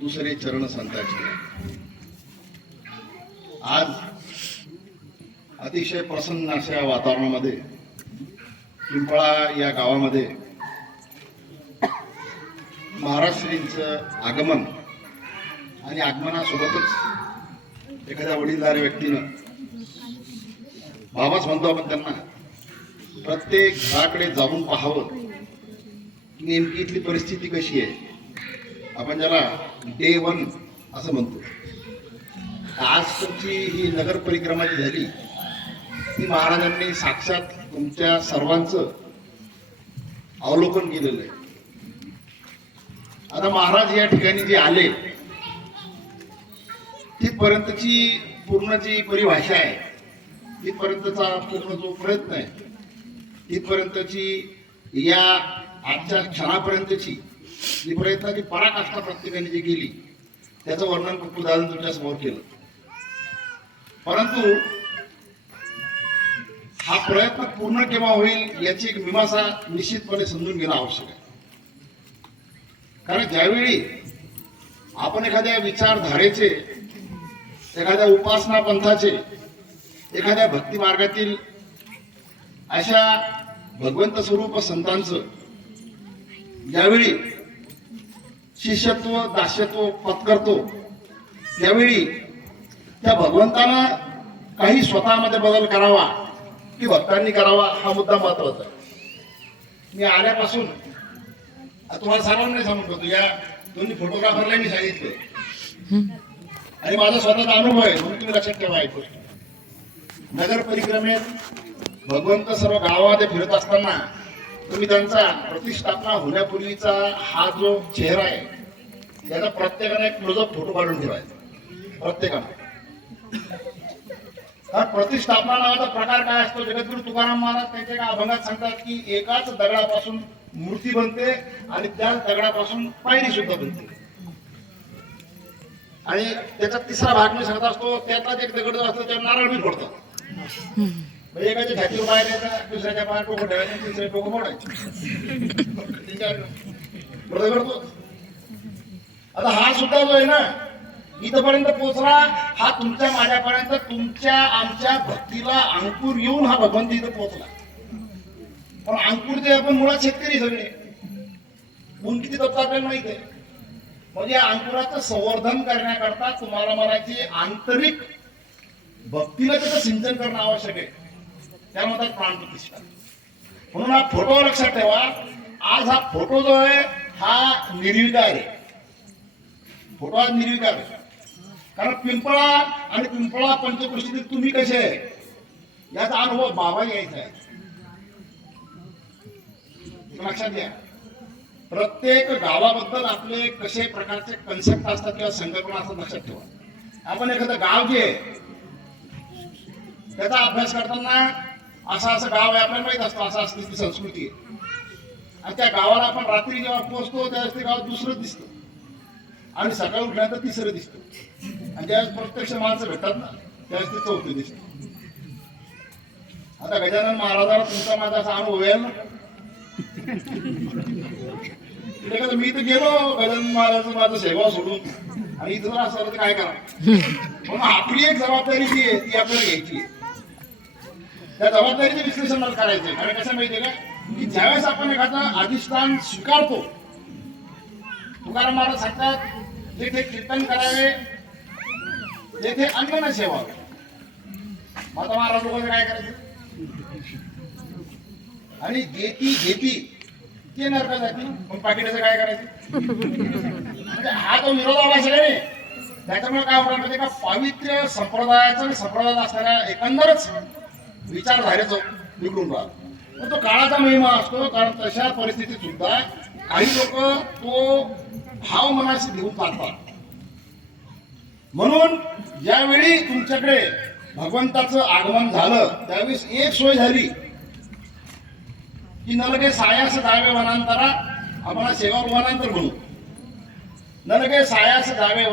दुसरे चरण संतांचे आज अतिशय प्रसन्न अशा वातावरणामध्ये पिंपळा या गावामध्ये महाराष्ट्रींचं आगमन आणि आगमनासोबतच एखाद्या वडीलधाऱ्या व्यक्तीनं बाबाच म्हणतो आपण त्यांना प्रत्येक घराकडे जाऊन पाहावं नेमकी इथली परिस्थिती कशी आहे. आपण ज्याला डे 1 असं म्हणतो. आज तुमची ही नगर परिक्रमा जी झाली ती महाराजांनी साक्षात तुमच्या सर्वांचं अवलोकन केलेलं आहे. आता महाराज या ठिकाणी जे आले तिथपर्यंतची पूर्ण जी परिभाषा आहे, तिथपर्यंतचा पूर्ण जो प्रयत्न आहे, तिथपर्यंतची या आजच्या क्षणापर्यंतची जी प्रयत्नाची पराकाष्ठा प्रत्येकाने जी केली त्याचं वर्णन पप्पूदादांनी तुमच्या समोर केलं. परंतु हा प्रयत्न पूर्ण केव्हा होईल याची एक मीमांसा निश्चितपणे समजून घेणं आवश्यक आहे. कारण ज्यावेळी आपण एखाद्या विचारधारेचे, एखाद्या उपासना पंथाचे, एखाद्या भक्ती मार्गातील अशा भगवंत स्वरूप संतांचं ज्यावेळी शिष्यत्व दास्यत्व पत्करतो त्यावेळी त्या भगवंतानं काही स्वतःमध्ये बदल करावा की भक्तांनी करावा हा मुद्दा महत्वाचा आहे. मी आल्यापासून तुम्हाला सर्वांना सांगून होतो, या दोन्ही फोटोग्राफरला मी सांगितलं आणि माझा स्वतःचा अनुभव आहे म्हणून तुम्ही लक्षात ठेवा. ऐकू नगर परिक्रमेत भगवंत सर्व गावामध्ये फिरत असताना तुम्ही त्यांचा प्रतिष्ठापना होण्यापूर्वीचा हा जो चेहरा आहे त्याचा प्रत्येकाने एक क्लोजअप फोटो काढून ठेवायचा. प्रत्येकाने हा प्रतिष्ठापना नावाचा प्रकार काय असतो. जगद्गुरु तुकाराम महाराज त्यांच्या एका अभंगात सांगतात की एकाच दगडापासून मूर्ती बनते आणि त्याच दगडापासून पायरी सुद्धा बनते. आणि त्याचा तिसरा भाग मी सांगत असतो, त्यातलाच एक दगड जो असतो त्यावर नारळ बी फोडतात. म्हणजे एकाच्या छातीवर बाहेर यायचं, दुसऱ्याच्या बाहेर टोकं ठेवायचं, तिसऱ्या टोकं मोडायचं. करतो. आता हा सुद्धा जो आहे ना इथपर्यंत पोहोचला, हा तुमच्या माझ्यापर्यंत तुमच्या आमच्या भक्तीला अंकुर येऊन हा भगवंत इथं पोहोचला. पण अंकुर जे आपण मुळात शेतकरी सगळे ऊन किती तप्त आपल्याला माहित आहे. म्हणजे या अंकुराचं संवर्धन करण्याकरता तुम्हाला मला जी आंतरिक भक्तीला त्याचं सिंचन करणं आवश्यक आहे. त्या म्हणतात प्राणप्रतिष्ठा. म्हणून हा फोटो लक्षात ठेवा. आज हा फोटो जो आहे हा निर्विकार आहे. फोटो आज निर्विकार आहे. कारण पिंपळा आणि पिंपळा पंचकृषीतील तुम्ही कसे आहे याचा अनुभव बाबा यायचा आहे. लक्षात घ्या. प्रत्येक गावाबद्दल आपले कसे प्रकारचे कन्सेप्ट असतात किंवा संकल्पना असतात लक्षात ठेवा. आपण एखादं गाव जे आहे त्याचा अभ्यास करताना असं गाव आहे आपल्याला माहित असतं, असं असते ती संस्कृती आहे. आणि त्या गावाला आपण रात्री जेव्हा पोहोचतो त्यावेळेस ते गाव दुसरं दिसतं आणि सकाळी उठल्यानंतर तिसरं दिसतं. आणि ज्यावेळेस प्रत्यक्ष माणसं भेटतात ना त्यावेळेस ते चौथं दिसतं. आता गजानन महाराजांना तुमचा माझा असा अनुभव आहे ना. मी तर गेलो गजानन महाराज माझं सेवा सोडून आणि इथं जर असं तर काय करा. म्हणून आपली एक जबाबदारी जी आहे ती आपल्याला घ्यायची आहे. त्या जबाबदारीचं विश्लेषण मला करायचंय. कारण कसं माहितीये का की ज्यावेळेस आपण एखादं अधिष्ठान स्वीकारतो, तुकाराम महाराज सांगतात जेथे कीर्तन करावे तेथे अन्न न सेवावे. माता महाराज लोकांचं काय करायचं आणि घेती ते नरक जाती मग पाकिटाचं काय करायचं. म्हणजे हा तो विरोधाभास आहे. त्याच्यामुळे काय होणार म्हणजे का पावित्र्य संप्रदायाचं आणि संप्रदायात असणाऱ्या एकंदरच विचारधारेचं बिघडून राहतो. पण तो काळाचा महिमा असतो. कारण तशा परिस्थितीत सुद्धा काही लोक तो भाव मनाशी घेऊन चालतात. म्हणून ज्यावेळी तुमच्याकडे भगवंताचं आगमन झालं त्यावेळेस एक सोय झाली की नलगे सायास जावे वनांतरा. आम्हाला सेवा वनांतर म्हणू. नलगे सायास जावे